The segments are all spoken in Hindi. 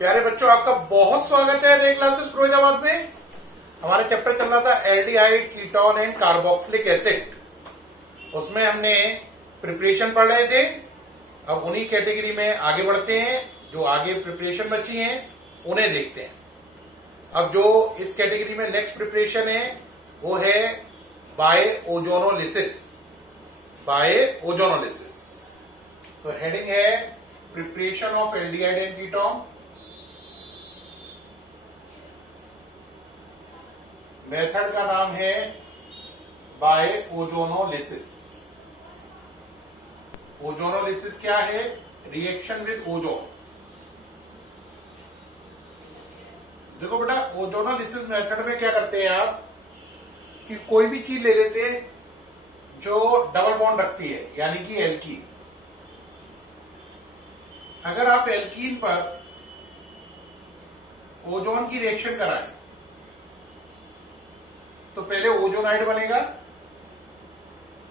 प्यारे बच्चों, आपका बहुत स्वागत है रे क्लासेस फिरोजाबाद में। हमारा चैप्टर चल रहा था aldehyde, ketone and carboxylic acid. उसमें हमने प्रिपरेशन पढ़ रहे थे। अब उन्हीं कैटेगरी में आगे बढ़ते हैं। जो आगे प्रिपरेशन बची हैं उन्हें देखते हैं। अब जो इस कैटेगरी में नेक्स्ट प्रिपरेशन है वो है बाय ओजोनोलिसिस। बाय ओजोनोलिसिस तो हेडिंग है preparation of aldehyde and ketone. Method का नाम है बाय ओजोनोलिसिस। ओजोनोलिसिस क्या है? Reaction with ozone. देखो बेटा, ओजोनोलिसिस मेथड में क्या करते हैं आप कि कोई भी चीज ले लेते हैं जो डबल बॉन्ड रखती है, यानी कि एल्कीन। अगर आप एल्कीन पर ओजोन की रिएक्शन कराएं तो पहले ओजोनाइड बनेगा।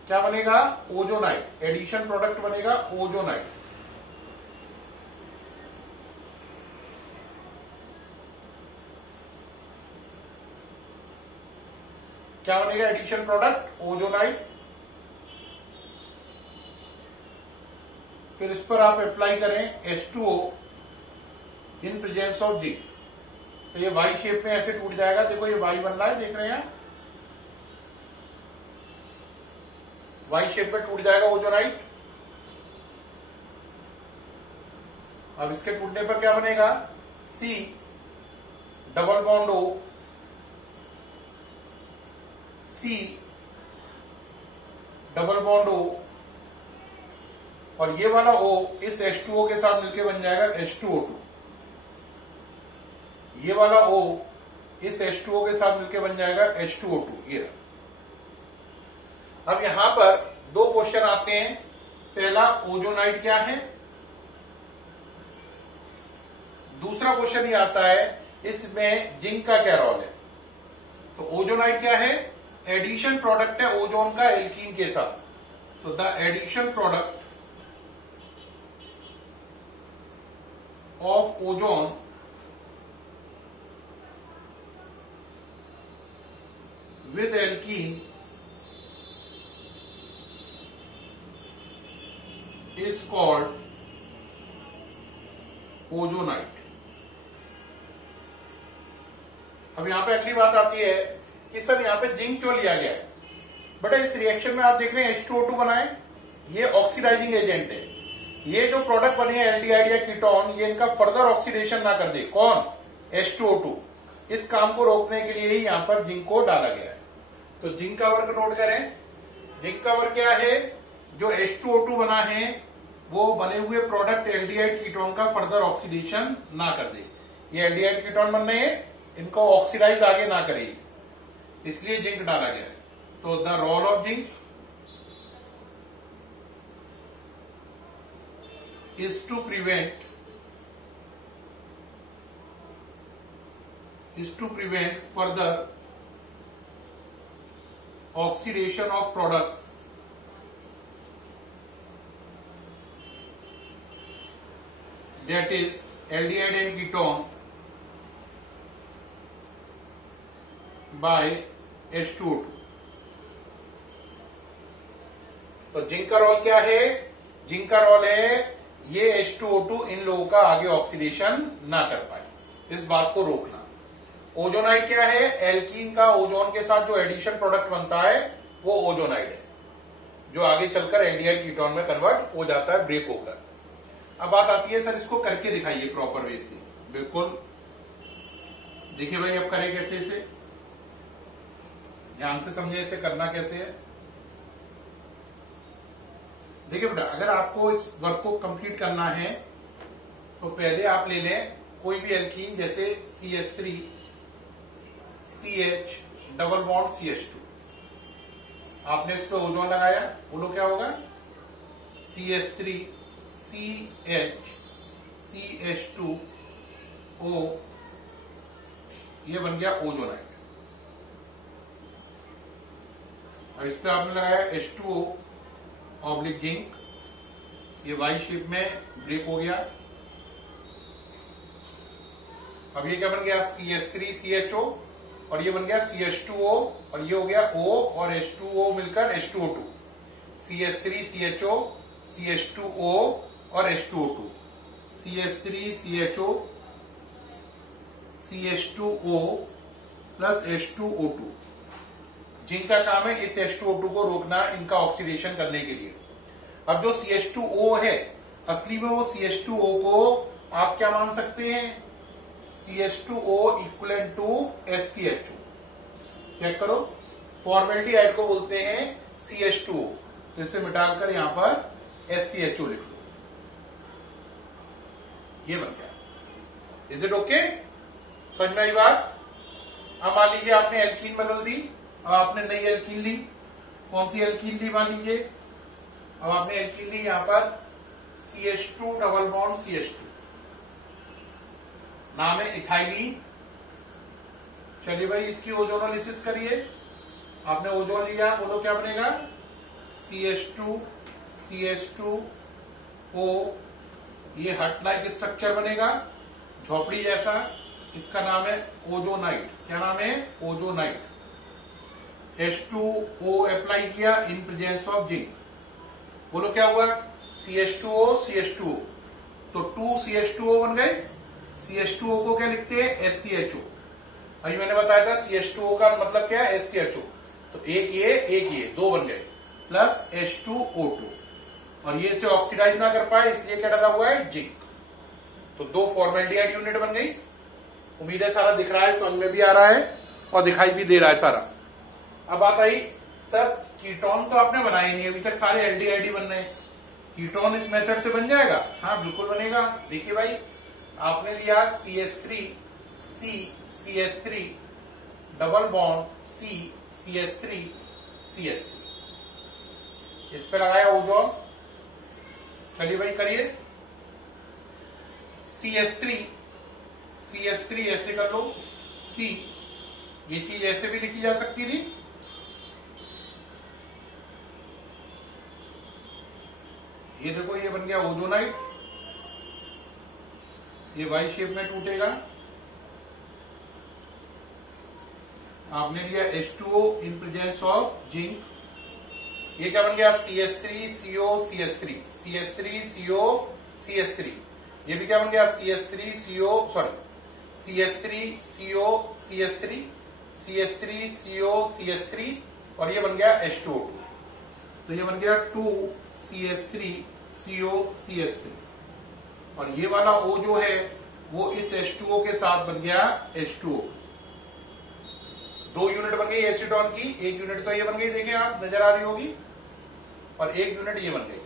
क्या बनेगा? ओजोनाइड। एडिशन प्रोडक्ट बनेगा ओजोनाइड। क्या बनेगा एडिशन प्रोडक्ट? ओजोनाइड। फिर इस पर आप अप्लाई करें H2O in presence of zinc, तो ये वाई शेप में ऐसे टूट जाएगा। देखो ये वाई बन रहा है, देख रहे हैं? वाई शेप में टूट जाएगा ओजोनाइड। अब इसके टूटने पर क्या बनेगा? C double bond O, C double bond O, और ये वाला O इस H2O के साथ मिलकर बन जाएगा H2O2। ये वाला O इस H2O के साथ मिलकर बन जाएगा H2O2। ये अब यहां पर दो क्वेश्चन आते हैं। पहला, ओजोनाइड क्या है? दूसरा क्वेश्चन ये आता है इसमें जिंक का क्या रोल है? तो ओजोनाइड क्या है? एडिशन प्रोडक्ट है ओजोन का एल्कीन के साथ। तो the addition product of ozone with alkene is called ozonide. अब यहां पे अगली बात आती है कि सर यहां पे जिंक क्यों लिया गया है? बेटा इस रिएक्शन में आप देख रहे हैं H2O2 बनाए, ये ऑक्सीडाइजिंग एजेंट है। ये जो प्रोडक्ट बनी है एल्डिहाइड या कीटोन, ये इनका फर्दर ऑक्सीडेशन ना कर दे। कौन? H2O2। इस काम को रोकने के लिए ही यहां पर जिंक को डाला गया है। तो जिंक का वर्क नोट करें। जिंक का वर्क क्या है? जो H2O2 बना है वो बने हुए प्रोडक्ट एल्डिहाइड कीटोन का फर्दर ऑक्सीडेशन ना कर दे। ये एल्डिहाइड कीटोन बन रहे हैं, इनको ऑक्सीडाइज आगे ना करे, इसलिए जिंक डाला गया है। तो the role of zinc is to prevent further oxidation of products that is aldehyde and ketone by H2O2। तो जिंक का रोल क्या है? जिंक का रोल है ये H2O2 इन लोगों का आगे ऑक्सीडेशन ना कर पाए, इस बात को रोकना। ओजोनाइड क्या है? एल्कीन का ओजोन के साथ जो एडिशन प्रोडक्ट बनता है वो ओजोनाइड है, जो आगे चलकर एल्डिहाइड कीटोन में कन्वर्ट हो जाता है ब्रेक होकर। अब बात आती है सर इसको करके दिखाइए प्रॉपर वे से। बिल्कुल, देखिए भाई अब करें कैसे, इसे ध्यान से समझे इसे करना कैसे है। देखिए बेटा, अगर आपको इस वर्क को कंप्लीट करना है तो पहले आप ले लें कोई भी एल्कीन, जैसे CH3 CH double bond CH2। आपने इस पर ओजोन लगाया, बोलो क्या होगा? CH3 CH CH2O, ये बन गया ओजोनाइड। और इस पे आपने लगाया H2O ऑब्लिक जिंक, ये वाई शेप में ब्रेक हो गया। अब ये क्या बन गया CH3CHO और ये बन गया CH2O और ये हो गया O और H2O मिलकर H2O2, CH3CHO CH2O और H2O2, CH3CHO CH2O plus H2O2। जिनका काम है इस H2O2 को रोकना, इनका ऑक्सीडेशन करने के लिए। अब जो CH2O है असली में वो CH2O को आप क्या मान सकते हैं, CH2O equivalent to SCHO। Check करो, फॉर्मेल्डिहाइड को बोलते हैं CH2O, तो इसे मिटाकर यहां पर SCHO लिख लो, ये बन गया। Is it okay? समझ में आई बात? अब मान लीजिए आपने एल्कीन बदल दी, अब आपने नई एल्कीन ली। कौन सी एल्कीन ली मान लीजिए? अब आपने एल्कीन ली यहां पर CH2 डबल बॉन्ड CH2, नाम है इथाइलीन। चलिए भाई इसकी ओजोनोलिसिस करिए। आपने ओजोन लिया, बोलो क्या बनेगा, CH2 CH2O, ये हट लाइक स्ट्रक्चर बनेगा, झोपड़ी जैसा। इसका नाम है ओजोनाइट। क्या नाम है? ओजोनाइट। H2O अप्लाई किया इन प्रेजेंस ऑफ जिंक, बोलो क्या हुआ, CH2O CH2O, तो 2 CH2O बन गए। CH2O को क्या लिखते हैं, SCHO। अभी मैंने बताया था CH2O का मतलब क्या है, SCHO, तो एक ये दो बन गए, प्लस H2O2, और ये इसे ऑक्सीडाइज ना कर पाए इसलिए क्या डला हुआ है, जिंक। तो दो फॉर्मेल्डिहाइड यूनिट बन गई। उम्मीद है सारा दिख रहा है, समझ में भी आ रहा है और दिखाई भी दे रहा है सारा। अब बात आई, सर कीटोन तो आपने बनाए नहीं अभी तक, सारे एल्डिहाइड बन रहे हैं, कीटोन इस मेथड से बन जाएगा? हाँ बिल्कुल बनेगा। देखिए भाई, आपने लिया CH3 डबल बॉन्ड CH3 इस पे लगाया ओजोन। चलिए भाई करिए, CH3 ऐसे कर लो, C, ये चीज ऐसे भी लिखी जा सकती थी, ये देखो ये बन गया ओजोनाइट, ये वाई शेप में टूटेगा। आपने लिया H2O in presence of zinc, ये क्या बन गया, CH3CO CH3, ये भी क्या बन गया, CH3CO और ये बन गया H2O2, तो ये बन गया 2CH3CO और ये वाला O जो है वो इस H2O के साथ बन गया H2O। दो यूनिट बन गई एसीटोन की, एक यूनिट तो ये बन गई, देखें आप नजर आ रही होगी, और एक यूनिट ये बन गई।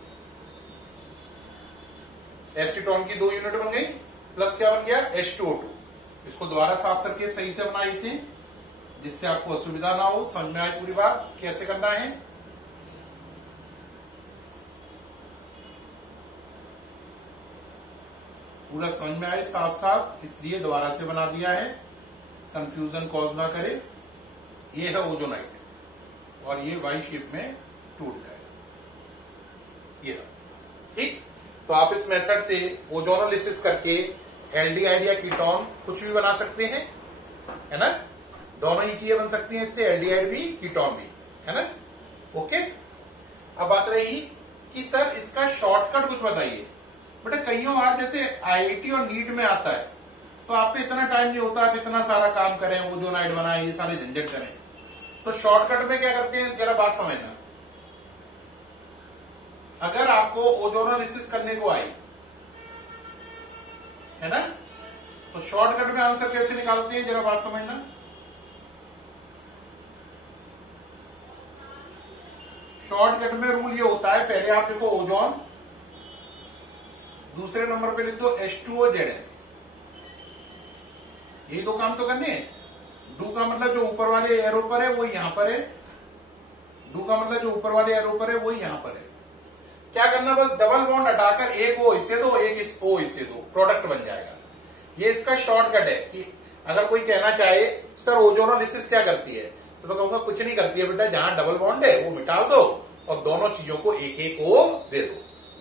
एसीटोन की दो यूनिट बन गई, प्लस क्या बन गया, H2O2। इसको दोबारा साफ करके सही से बनाई थी जिससे आपको असुविधा ना हो, समझ में आए पूरी बात कैसे करना है। पूरा समझ में आए साफ साफ, इसलिए दोबारा से बना दिया है, कंफ्यूजन कॉज ना करे। ये है ओजोनाइट और ये वाई शेप में टूट जाएगा, ये ठीक। तो आप इस मेथड से ओजोनोलिसिस करके एल्डिहाइड या कीटोन कुछ भी बना सकते हैं, है ना, दोनों ही चीजें बन सकती हैं इससे, एल्डिहाइड भी कीटोन भी, है ना, ओके। अब बात रही कि सर इसका शॉर्टकट कुछ बताइए। बेटा कईयों बार जैसे IIT और नीट में आता है तो आपको इतना टाइम नहीं होता, आप इतना सारा काम करें, ओजोनाइट बनाए, ये सारे झंझट करें, तो शॉर्टकट में क्या करते हैं, जरा बात समझना। अगर आपको ओजोनोलिसिस करने को आई, है ना, तो शॉर्टकट में आंसर कैसे निकालते हैं, जरा बात समझना। शॉर्टकट में रूल ये होता है, पहले आप देखो ओजोन, दूसरे नंबर पे लिख दो H2O Z है, यही दो काम तो करने हैं। डू का मतलब जो ऊपर वाले एरो पर है वो यहां पर है, डू का मतलब जो ऊपर वाले एरो पर है वो यहां पर है। क्या करना, बस डबल बॉन्ड हटाकर एक O इसे दो, एक इस O इसे दो, प्रोडक्ट बन जाएगा। ये इसका शॉर्टकट है कि अगर कोई कहना चाहे सर ओजोनोलिसिस क्या करती है, तो कहूंगा कुछ नहीं करती है बेटा, जहां डबल बॉन्ड है वो मिटा दो और दोनों चीजों को एक एक O दे दो।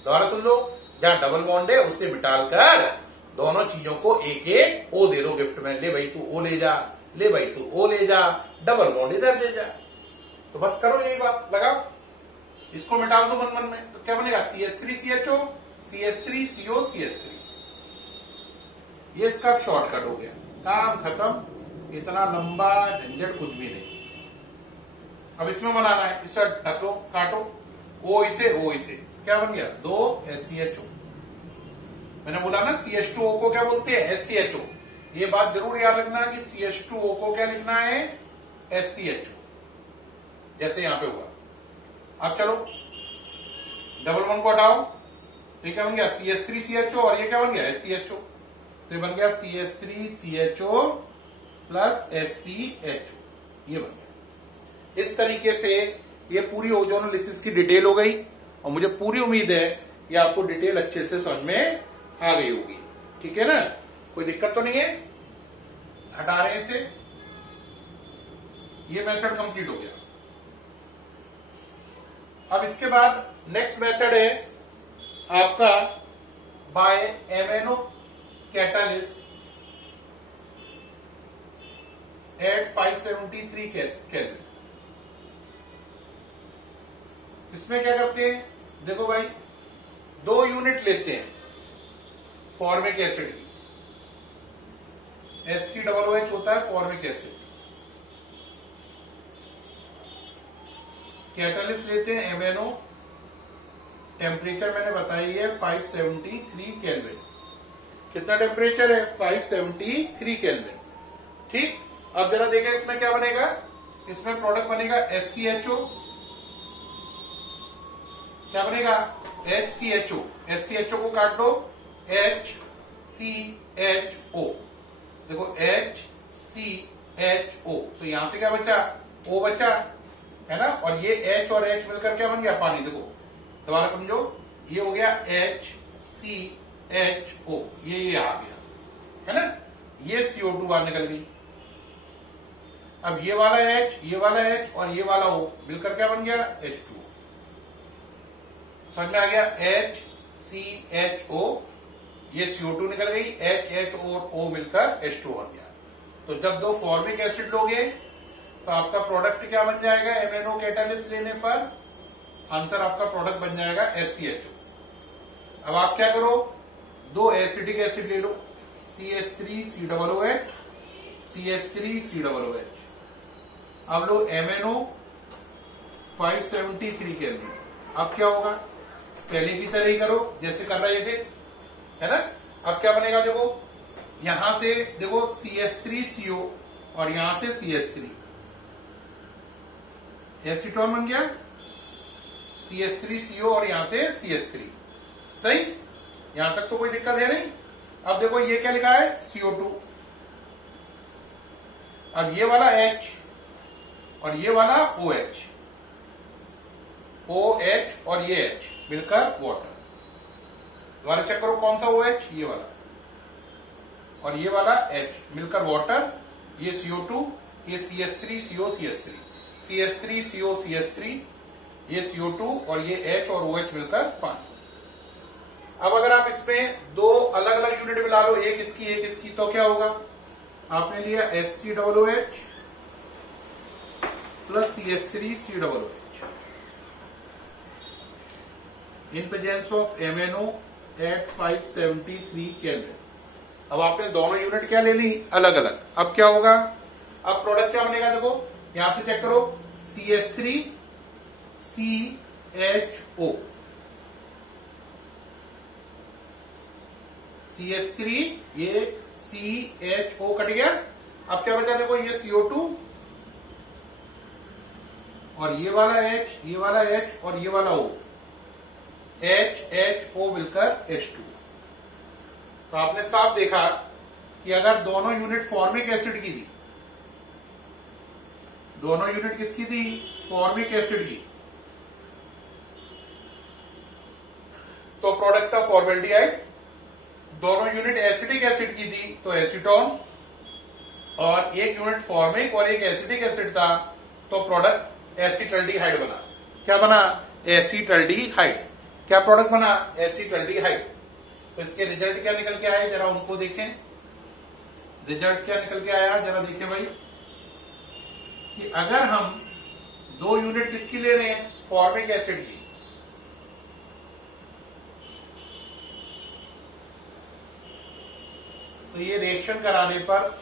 दोबारा सुन लो, जहां डबल बॉन्ड है उसे मिटाकर दोनों चीजों को एक एक ओ दे दो गिफ्ट में, ले भाई तू ओ ले जा, ले भाई तू ओ ले जा, डबल बॉन्ड इधर ले जा। तो बस करो यही बात, लगाओ, इसको मिटा दो मन मन में, तो क्या बनेगा CH3CHO, CH3CO, CH3। ये इसका शॉर्टकट हो गया, काम खत्म, इतना लंबा झंझट कुछ भी नहीं। अब इसमें बनाना है, इसे ढको काटो, ओ इसे ओ इसे, क्या बन गया 2 SCHO। मैंने बोला ना CH2O को क्या बोलते हैं SCHO। ये बात जरूर याद रखना कि CH2O को क्या लिखना है SCHO, जैसे यहां पे हुआ। अब चलो डबल बॉन्ड को हटाओ, तो ये क्या बन गया CH3CHO और ये क्या बन गया SCHO। तो ये बन गया CH3CHO प्लस HCHO, ये बन गया। इस तरीके से ये पूरी ओजोनोलिसिस की डिटेल हो गई और मुझे पूरी उम्मीद है ये आपको डिटेल अच्छे से समझ में आ गई होगी। ठीक है ना, कोई दिक्कत तो नहीं है। हटा रहे हैं इसे, ये मेथड कंप्लीट हो गया। अब इसके बाद नेक्स्ट मेथड है आपका by M N O catalyst at 573 kelvin. इसमें क्या करते हैं, देखो भाई 2 यूनिट लेते हैं फॉर्मिक एसिड की, HCOOH होता है फॉर्मिक एसिड। कैटालिस्ट लेते हैं MNO, टेम्परेचर मैंने बताई है 573 केल्विन। कितना टेम्परेचर है 573 केल्विन। ठीक, अब जरा देखें इसमें क्या बनेगा, इसमें प्रोडक्ट बनेगा SCHO, क्या बनेगा HCHO, SCHO को काट दो HCHO, देखो HCHO, तो यहां से क्या बचा O बचा है ना, और ये H और H मिलकर क्या बन गया पानी। देखो दोबारा समझो, ये हो गया HCHO, ये आ गया है ना, ये CO2 बाहर निकल गई। अब ये वाला H, ये वाला H और ये वाला O मिलकर क्या बन गया H2। समझ में आ गया, HCHO, ये CO2 निकल गई, H, H और O मिलकर H2 बन गया। तो जब 2 फॉर्मिक एसिड लोगे तो आपका प्रोडक्ट क्या बन जाएगा, MNO कैटालिस्ट लेने पर आंसर आपका प्रोडक्ट बन जाएगा SCHO। अब आप क्या करो, 2 एसिडिक एसिड ले लो, CH3COOH, CH3COOH। अब लो MNO 573 केल्विन। अब क्या होगा, पहले की तरह ही करो जैसे कर रहे थे, है ना। अब क्या बनेगा, देखो यहां से देखो CH3CO और यहां से CH3, एसीटोन बन गया, CH3CO और यहां से CH3, सही, यहां तक तो कोई दिक्कत है नहीं। अब देखो ये क्या लिखा है CO2, अब ये वाला H और ये वाला OH, OH और ये H मिलकर वाटर। दोबारा चेक करो कौन सा OH, ये वाला, और ये वाला H मिलकर वाटर, ये CO2, ये CH3CO CH3, CH3CO CH3, ये CO2 और ये H और OH मिलकर पानी। अब अगर आप इसमें 2 अलग अलग यूनिट मिला लो, एक इसकी, तो क्या होगा, आपने लिया HCOOH plus CH3COOH in presence of MNO at 573 kelvin. अब आपने दोनों यूनिट क्या ले ली अलग अलग। अब क्या होगा, अब प्रोडक्ट क्या बनेगा, देखो यहां से चेक करो, CH3CHO, CH3, ये CHO कट गया। अब क्या बचा, देखो ये CO2 और ये वाला H, ये वाला H और ये वाला O, HHO मिलकर H2। तो आपने साफ देखा कि अगर दोनों यूनिट फॉर्मिक एसिड की थी, दोनों यूनिट किसकी थी, फॉर्मिक एसिड की, तो प्रोडक्ट था फॉर्मेल्डिहाइड। दोनों यूनिट एसिडिक एसिड की थी तो एसीटोन, और एक यूनिट फॉर्मिक और एक एसिडिक एसिड था तो प्रोडक्ट एसीटल्डिहाइड बना। क्या बना, एसीटल्डिहाइड। क्या प्रोडक्ट बना, एसीटल्डिहाइड। तो तो इसके रिजल्ट क्या निकल के आए जरा उनको देखें। रिजल्ट क्या निकल के आया जरा देखें भाई, कि अगर हम 2 यूनिट किसकी ले रहे हैं, फॉर्मिक एसिड की, तो ये रिएक्शन कराने पर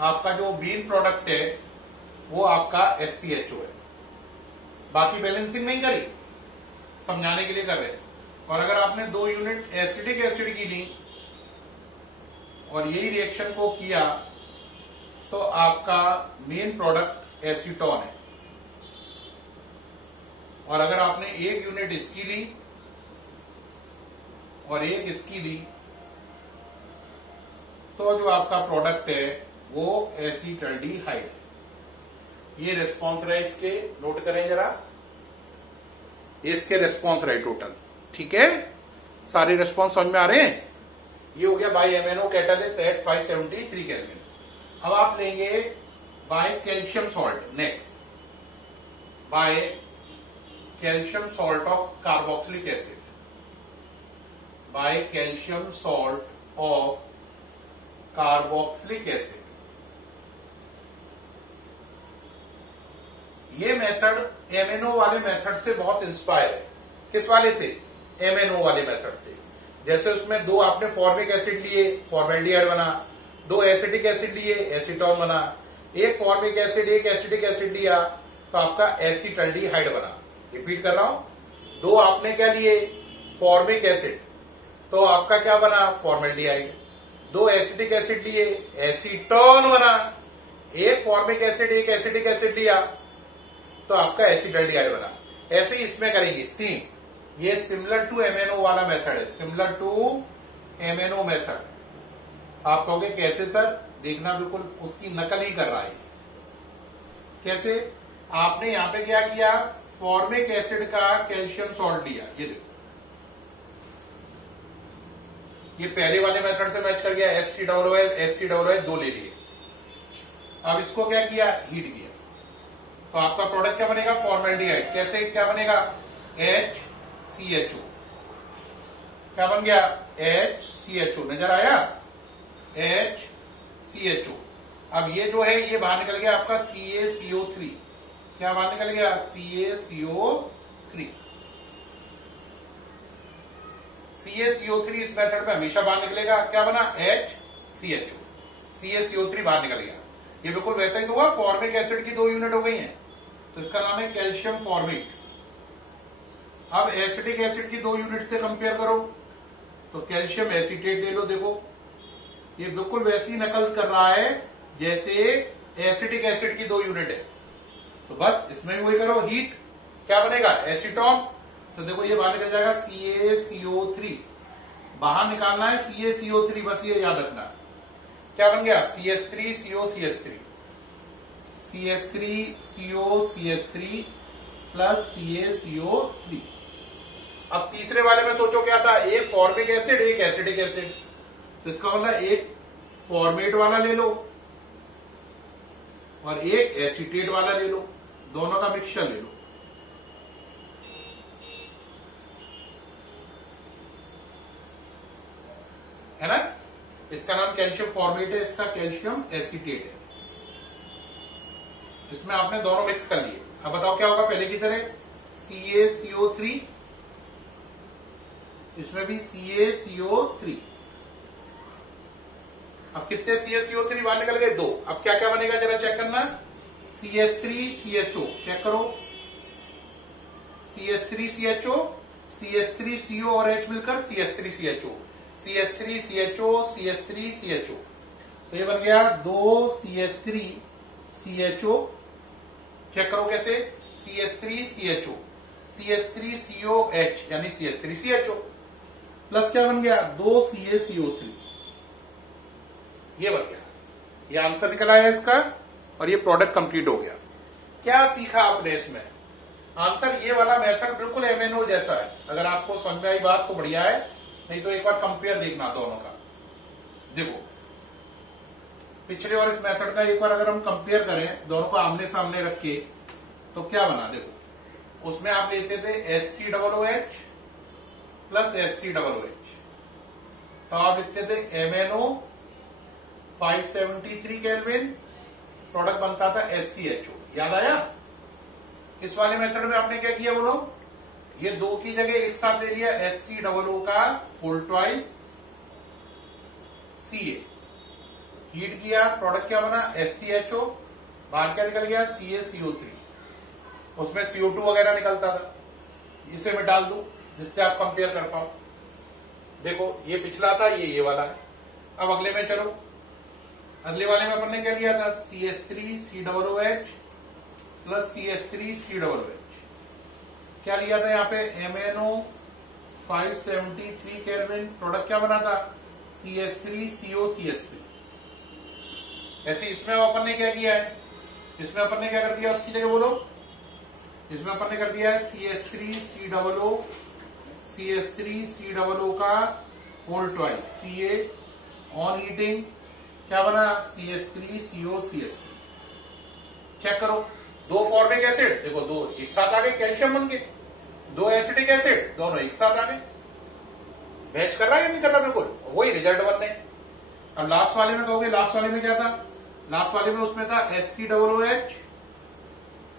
आपका जो मेन प्रोडक्ट है वो आपका HCHO है। बाकी बैलेंसिंग नहीं करी, समझाने के लिए कर रहे हैं। और अगर आपने 2 यूनिट एसिटिक एसिड की ली और यही रिएक्शन को किया तो आपका मेन प्रोडक्ट एसीटोन है। और अगर आपने 1 यूनिट इसकी ली और 1 इसकी ली तो जो आपका प्रोडक्ट है वो एसीटल्डिहाइड है। ये रेस्पॉन्स रहे इसके, नोट करें जरा, ये इसके रेस्पॉन्स रहे टोटल। ठीक है, सारे रेस्पॉन्स समझ में आ रहे हैं। ये हो गया by M N O catalyst at 573 kelvin. अब आप लेंगे by calcium salt, next by calcium salt of carboxylic acid, by calcium salt of carboxylic acid. ये मेथड एमएनओ वाले मेथड से बहुत इंस्पायर है। किस वाले से, एमएनओ वाले मेथड से। जैसे उसमें 2 आपने फॉर्मिक एसिड लिए, फॉर्मेल्डिहाइड बना, 2 एसिटिक एसिड लिए, एसीटोन बना, 1 फॉर्मिक एसिड 1 एसिटिक एसिड लिया तो आपका एसीटल्डिहाइड बना। रिपीट कर रहा हूं, 2 आपने क्या लिए, फॉर्मिक एसिड, तो आपका क्या बना, फॉर्मेल्डिहाइड। 2 एसिटिक एसिड लिए, एसीटोन बना। 1 फॉर्मिक एसिड 1 एसिटिक एसिड लिया तो आपका एसीटल्डिहाइड बना। ऐसे ही इसमें करेंगे सेम। ये सिमिलर टू एमएनओ वाला मेथड है, सिमिलर टू एमएनओ मेथड। आप कहोगे कैसे सर, देखना बिल्कुल उसकी नकल ही कर रहा है। कैसे, आपने यहां पे क्या किया, फॉर्मिक एसिड का कैल्शियम सॉल्ट लिया, ये देखो, ये पहले वाले मेथड से मैच कर गया। HCOOH 2 ले लिए। अब इसको क्या किया, हीट किया, तो आपका प्रोडक्ट क्या बनेगा, फॉर्मेल्डिहाइड। कैसे, क्या बनेगा, HCHO। क्या बन गया, HCHO, नजर आया, HCHO। अब ये जो है ये बाहर निकल गया आपका CaCO3। क्या बाहर निकल गया, CaCO3। CaCO3 इस मेथड में हमेशा बाहर निकलेगा। क्या बना, HCHO, CaCO3 बाहर निकल गया। ये बिल्कुल वैसा ही हुआ, फॉर्मिक एसिड की 2 यूनिट हो गई हैं तो इसका नाम है कैल्शियम फॉर्मेट। अब एसिटिक एसिड की 2 यूनिट से कंपेयर करो तो कैल्शियम एसीटेट ले लो। देखो ये बिल्कुल वैसी नकल कर रहा है जैसे एसिटिक एसिड की 2 यूनिट है। तो बस इसमें भी वही करो, हीट, क्या बनेगा, एसीटोन। तो देखो ये बाहर निकल जाएगा CaCO3, बाहर निकालना है CaCO3, बस ये याद रखना। क्या बन गया, CH3CO CH3 प्लस CaCO3। अब तीसरे वाले में सोचो क्या था, 1 फॉर्मिक एसिड 1 एसिटिक एसिड, तो इसका मतलब 1 फॉर्मेट वाला ले लो और 1 एसीटेट वाला ले लो, दोनों का मिक्सचर ले लो। है ना, इसका नाम कैल्शियम फॉर्मेट है, इसका कैल्शियम एसीटेट है। इसमें आपने दोनों मिक्स कर लिए। अब बताओ क्या होगा, पहले की तरह CaCO3, इसमें भी CaCO3। अब कितने CaCO3 बाहर निकल गए, 2। अब क्या क्या बनेगा जरा चेक करना, CH3CHO, चेक करो, CH3CHO, CH3CO और H मिलकर CH3CHO, CH3CHO। तो ये बन गया 2 CH3CHO। चेक करो कैसे, CH3CHO, CH3COH यानी CH3CHO, प्लस क्या बन गया, 2 CaCO3। ये बन गया, ये आंसर निकल आया इसका और ये प्रोडक्ट कंप्लीट हो गया। क्या सीखा आपने इसमें, आंसर ये वाला मेथड बिल्कुल एमएनओ जैसा है। अगर आपको समझ में आई बात तो बढ़िया है, नहीं तो एक बार कंपेयर देखना दोनों का। देखो पिछले और इस मेथड का एक बार अगर हम कंपेयर करें, दोनों को आमने सामने रख के, तो क्या बना, देखो उसमें आप लेते थे HCOOH प्लस SC-OH। तो आप लिखते थे MnO 573 केल्विन, प्रोडक्ट बनता था SCHO। याद आया? इस वाले मेथड में आपने क्या किया बोलो, ये दो की जगह एक साथ ले लिया SC-OO का होल ट्वाइस Ca, हीट किया, प्रोडक्ट क्या बना SCHO, बाहर क्या निकल गया CaCO3, उसमें CO2 वगैरह निकलता था, इसे मैं डाल दूं जिससे आप कंपेयर कर पाओ। देखो ये पिछला था, ये वाला है। अब अगले में चलो, अगले वाले में अपन ने क्या लिया था CH3COOH प्लस CH3COOH। क्या लिया था यहाँ पे MnO 573 केल्विन, प्रोडक्ट क्या बना था CH3COCH3। ऐसे इसमें अपन ने क्या किया है, इसमें अपन ने क्या कर दिया उसकी जगह बोलो, इसमें अपन ने कर दिया है CH3COO का whole twice Ca, on heating क्या बना CH3COCH3। चेक करो, दो फॉर्मिक एसिड देखो, दो एक साथ आ गए कैल्शियम बन के, दो एसिडिक एसिड दोनों एक साथ आ गए। मैच कर रहा है या नहीं कर रहा? बिल्कुल वही रिजल्ट बनने। अब लास्ट वाले में कहोगे, लास्ट वाले में क्या था, लास्ट वाले में उसमें था SC-OOH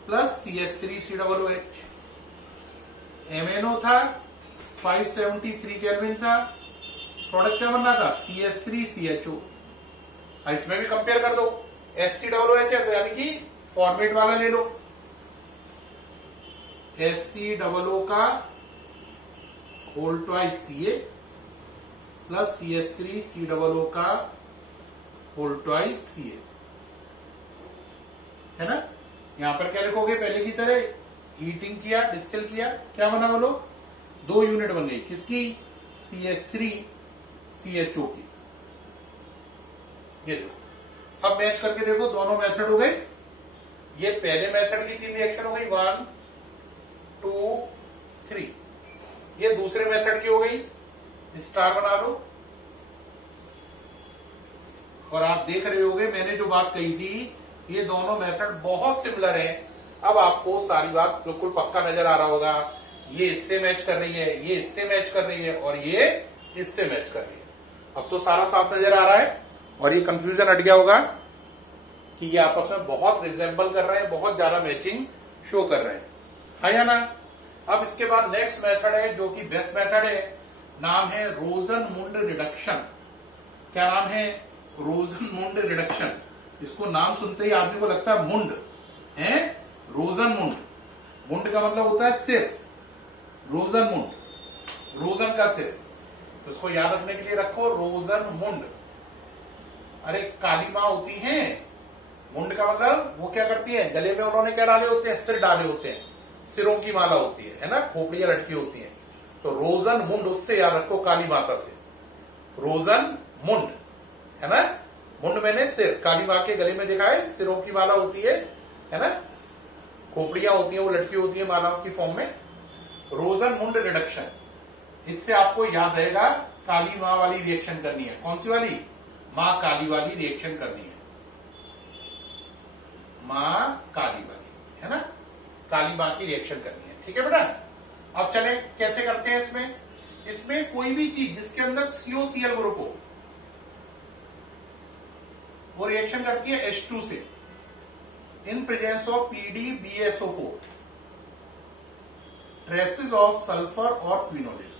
प्लस CH3COOH। MnO था 573 केल्विन था, प्रोडक्ट क्या बनना था CH3CHO। इसमें भी कंपेयर कर दो, SC-OOH है तो यानी कि फॉर्मेट वाला ले लो, SC-OO का whole twice Ca plus CH3COO का होल ट्वाइस Ca, है ना। यहां पर क्या लिखोगे, पहले की तरह हीटिंग किया, डिस्टिल किया, क्या बना बोलो, दो यूनिट बन गई, किसकी CH3CHO की। ये देखो, अब मैच करके देखो, दोनों मेथड हो गए। ये पहले मेथड की 3 रिएक्शन हो गई, 1 2 3। ये दूसरे मेथड की हो गई, स्टार बना दो। और आप देख रहे होगे मैंने जो बात कही थी, ये दोनों मेथड बहुत सिमिलर हैं। अब आपको सारी बात बिल्कुल पक्का नजर आ रहा होगा, ये इससे मैच कर रही है, ये इससे मैच कर रही है, और ये इससे मैच कर रही है। अब तो सारा साफ नजर आ रहा है, और ये कंफ्यूजन हट गया होगा कि ये आपस में बहुत रिजेंबल कर रहे हैं, बहुत ज्यादा मैचिंग शो कर रहे हैं, है या ना। अब इसके बाद नेक्स्ट मेथड है जो कि बेस्ट मेथड है, नाम है रोजन-मुंड रिडक्शन। क्या नाम है? रोजन-मुंड रिडक्शन। इसको नाम सुनते ही आदमी को लगता है मुंड है, रोजन-मुंड। मुंड का मतलब होता है सिर, रोजन-मुंड, रोजन का सिर, तो इसको याद रखने के लिए रखो रोजन-मुंड। अरे काली मां होती हैं, मुंड का मतलब वो क्या करती है, गले में उन्होंने क्या डाले होते हैं, सिर डाले होते हैं, सिरों की माला होती है ना, खोपड़ियां लटकी होती हैं। तो रोजन-मुंड उससे याद रखो, काली माता से, रोजन-मुंड, है ना। मुंड मैंने सिर, काली मां के गले में देखा है सिरों की माला होती है ना, खोपड़ियां होती हैं, वो लटकी होती है मालाओं की फॉर्म में। रोजन-मुंड रिडक्शन, इससे आपको याद रहेगा काली मां वाली रिएक्शन करनी है। कौन सी वाली? मां काली वाली रिएक्शन करनी है, मां काली वाली, है ना, काली मां की रिएक्शन करनी है। ठीक है बेटा। अब चले कैसे करते हैं इसमें। इसमें कोई भी चीज जिसके अंदर COCl ग्रुप हो, वो रिएक्शन करती है H2 से in presence of PDBSO4, traces of sulphur और क्विनोलिन।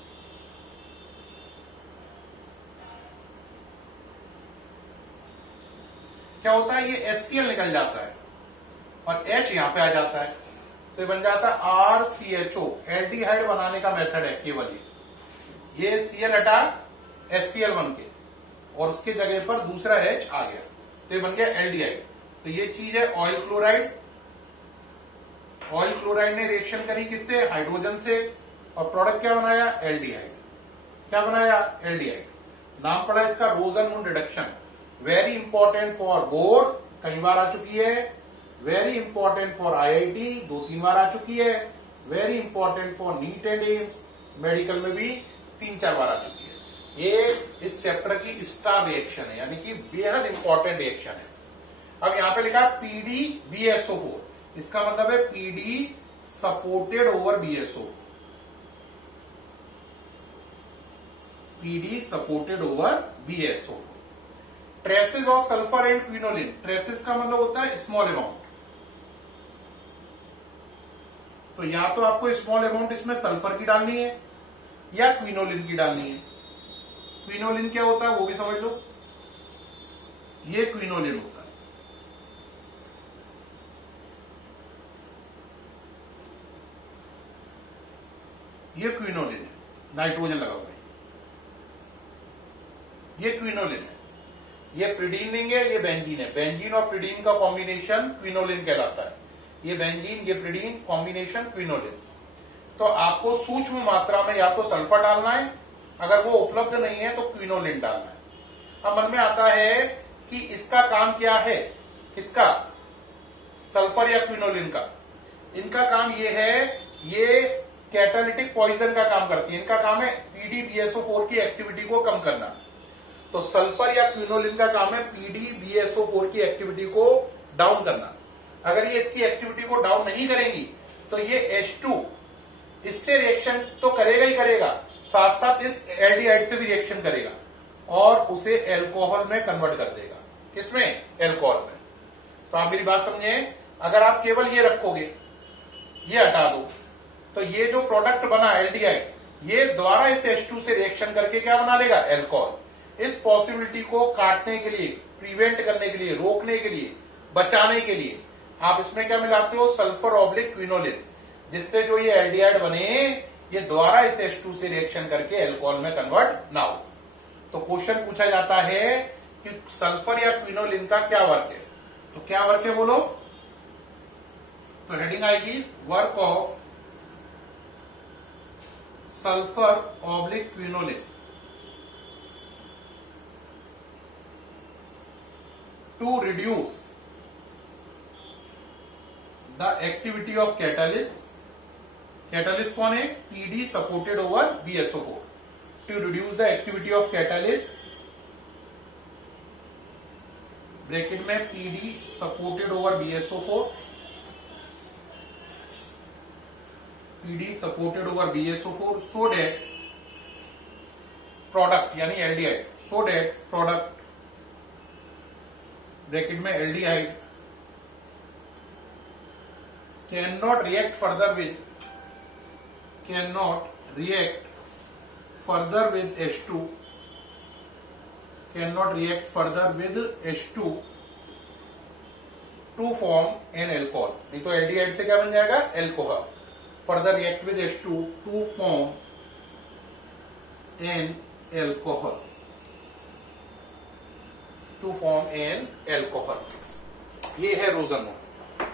क्या होता है, ये HCl निकल जाता है और H यहां पे आ जाता है, तो ये बन जाता है RCHO। एल्डिहाइड बनाने का मेथड है केवल ये Cl हटा HCl बन के, और उसके जगह पर दूसरा H आ गया, तो ये बन गया एल्डिहाइड। तो ये चीज है ऑयल क्लोराइड। ऑयल क्लोराइड ने रिएक्शन करी किससे, हाइड्रोजन से, और प्रोडक्ट क्या बनाया, एल्डिहाइड। क्या बनाया, एल्डिहाइड। नाम पड़ा इसका Rosenmund reduction. Very important for board, कई बार आ चुकी है। वेरी इंपॉर्टेंट फॉर IIT, 2-3 बार आ चुकी है। Very important for NEET and AIIMS, medical में भी 3-4 बार आ चुकी है। ये इस चैप्टर की स्टार रिएक्शन है, यानी कि बेहद इंपॉर्टेंट रिएक्शन है। अब यहां पे लिखा PDBSO4, इसका मतलब है PD supported over BSO। PD supported over BSO। Traces of sulphur and quinoline, traces का मतलब होता है स्मॉल अमाउंट, तो या तो आपको स्मॉल अमाउंट इसमें सल्फर की डालनी है या क्विनोलिन की डालनी है। क्विनोलिन क्या होता है वो भी समझ लो, ये क्विनोलिन होता है। ये क्विनोलिन है, नाइट्रोजन लगा हुआ है, ये क्विनोलिन है। ये प्रिडीन नहीं है, ये बेंजीन है। बेंजीन और प्रिडीन का कॉम्बिनेशन क्विनोलिन कहलाता है। ये बेंजीन, ये प्रिडीन, कॉम्बिनेशन क्विनोलिन। तो आपको सूक्ष्म मात्रा में या तो सल्फर डालना है, अगर वो उपलब्ध नहीं है तो क्विनोलिन डालना है। अब मन में आता है कि इसका काम क्या है, किसका, सल्फर या क्विनोलिन का। इनका काम ये है, ये कैटालिटिक पॉइजन का काम करती है। इनका काम है PDBSO4 की एक्टिविटी को कम करना। तो सल्फर या क्विनोलिन का काम है PDBSO4 की एक्टिविटी को डाउन करना। अगर ये इसकी एक्टिविटी को डाउन नहीं करेंगी तो ये H2 इससे रिएक्शन तो करेगा ही करेगा, साथ साथ इस एल्डिहाइड से भी रिएक्शन करेगा और उसे एल्कोहल में कन्वर्ट कर देगा। किसमें, एल्कोहल में। तो आप मेरी बात समझे, अगर आप केवल ये रखोगे, ये हटा दो, तो ये जो प्रोडक्ट बना एल्डिहाइड, ये द्वारा इस H2 से रिएक्शन करके क्या बना लेगा, एल्कोहल। इस पॉसिबिलिटी को काटने के लिए, प्रिवेंट करने के लिए, रोकने के लिए, बचाने के लिए आप इसमें क्या मिलाते हो, सल्फर ऑब्लिक क्विनोलिन, जिससे जो ये एल्डिहाइड बने ये द्वारा इस H2 से रिएक्शन करके एल्कोहल में कन्वर्ट ना हो। तो क्वेश्चन पूछा जाता है कि सल्फर या क्विनोलिन का क्या वर्क है, तो क्या वर्क है बोलो। तो हेडिंग आएगी work of sulphur oblique quinoline to reduce the activity of catalyst. Catalyst कौन है, PD supported over BSO4। To reduce the activity of catalyst, bracket में PD supported over BSO4, PD supported over BSO4 so that product यानी aldehyde, so that product bracket में aldehyde cannot react further with H2, cannot react further with H2 to form an alcohol। नहीं तो एल्डिहाइड से क्या बन जाएगा, alcohol. Further react with H2 to form an alcohol, to form an alcohol. ये है रोजन।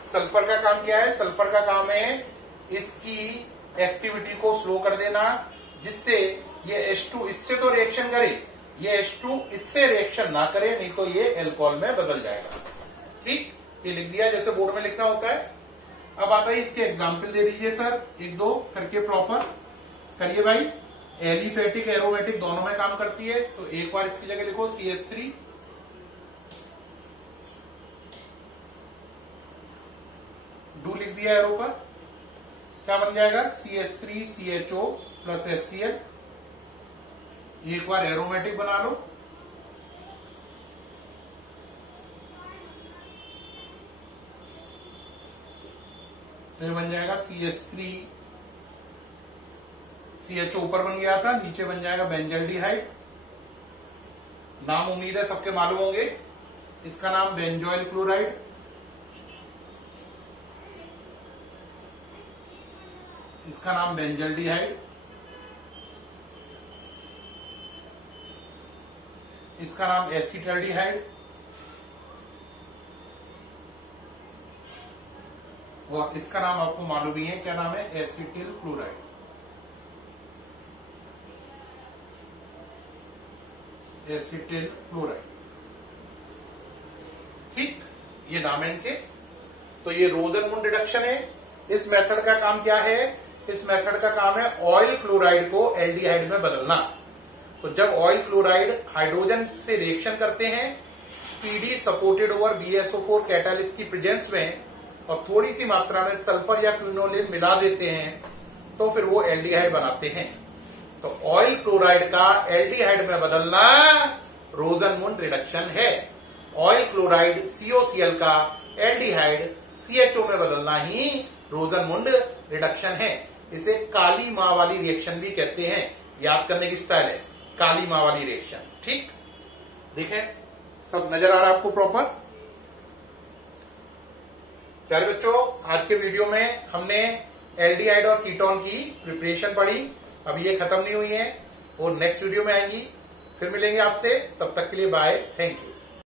सल्फर का काम क्या है, सल्फर का काम है इसकी एक्टिविटी को स्लो कर देना, जिससे ये H2 इससे तो रिएक्शन करे, ये H2 इससे रिएक्शन ना करे, नहीं तो ये एल्कोहल में बदल जाएगा। ठीक, ये लिख दिया जैसे बोर्ड में लिखना होता है। अब आता है इसके एग्जाम्पल दे दीजिए सर, एक दो करके प्रॉपर करिए भाई। एलिफेटिक एरोमेटिक दोनों में काम करती है, तो एक बार इसकी जगह लिखो CH3, डू लिख दिया एरो पर, क्या बन जाएगा CH3CHO प्लस HCl। एक बार एरोमेटिक बना लो, तो ये बन जाएगा CH3, CHO ऊपर बन गया था, नीचे बन जाएगा बेंजल्डिहाइड। नाम उम्मीद है सबके मालूम होंगे, इसका नाम बेंजोइल क्लोराइड, इसका नाम बेंजल्डिहाइड, इसका नाम एसिटल्डिहाइड, और इसका नाम आपको मालूम ही है, क्या नाम है, एसिटिल क्लोराइड। Acetyl chloride. ठीक, ये नाम है इनके। तो ये रोजनमुंड रिडक्शन है। इस मेथड का काम क्या है, इस मेथड का काम है ऑयल क्लोराइड को एल्डिहाइड में बदलना। तो जब ऑयल क्लोराइड हाइड्रोजन से रिएक्शन करते हैं PD supported over BSO4 catalyst की प्रेजेंस में, और थोड़ी सी मात्रा में सल्फर या क्विनोलिन मिला देते हैं, तो फिर वो एल्डिहाइड बनाते हैं। तो ऑयल क्लोराइड का एल्डिहाइड में बदलना रोजनमुंड रिडक्शन है। ऑयल क्लोराइड COCl का एल्डिहाइड CHO में बदलना ही रोजनमुंड रिडक्शन है। इसे काली मां वाली रिएक्शन भी कहते हैं। याद करने की स्टाइल है, काली मां वाली रिएक्शन। ठीक, देखें सब नजर आ रहा है आपको प्रॉपर। प्यारे बच्चों, आज के वीडियो में हमने एल्डिहाइड और कीटोन की प्रिपरेशन पढ़ी। अभी ये खत्म नहीं हुई है और नेक्स्ट वीडियो में आएंगी। फिर मिलेंगे आपसे, तब तक के लिए बाय, थैंक यू।